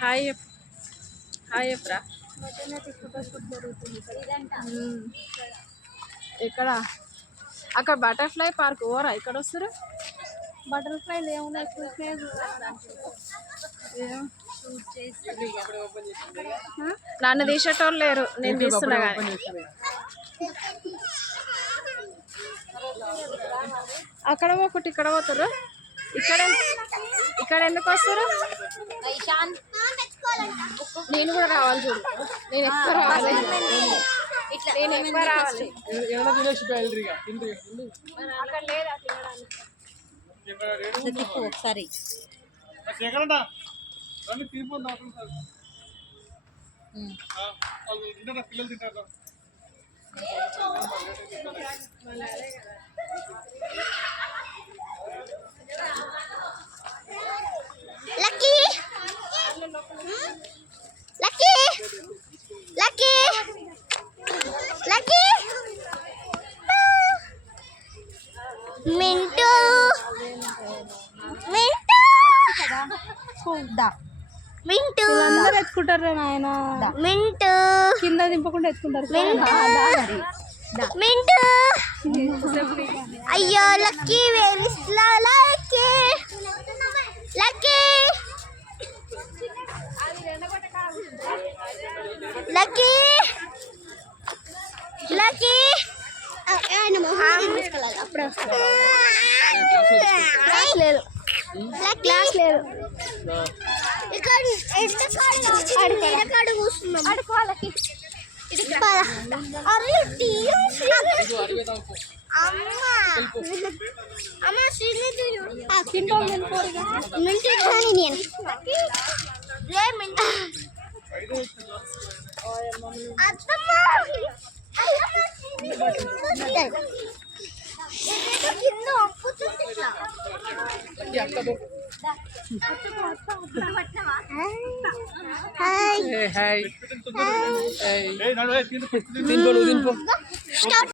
Hi hi ఎప్రా ఇక్కడ అక్కడ butterfly park ఓరా ఇక్కడ వస్తారు బటర్ఫ్లైలు ఏమున్నాయి నన్ను తీసేటోళ్ళు లేరు, నేను తీస్తున్నా కానీ అక్కడ ఒకటి ఇక్కడ పోతారు. ఇక్కడ ఇక్కడ ఎందుకు వస్తారు? నేను కూడా రావాలి చూడు, నేను ఎక్కువ రావాలి, నేను ఎక్కువ రావాలి. అక్కడ లేదా ఒకసారి పిల్లలు తింటారు. Lucky lucky lucky lucky Mintu Mintu Mintu అందరూ ఎత్తుకుంటారు నాయన. మింటూ కింద దింపకుండా ఎత్తుకుంటారు. మింటూ అయ్యో lucky very slow lucky lucky lucky lucky లేదు క్లాస్ లేదు. ఇక్కడ కూర్చున్నాం ఆడుకోవాలకి. అమ్మ శ్రీనిధి హాయ్ దింపు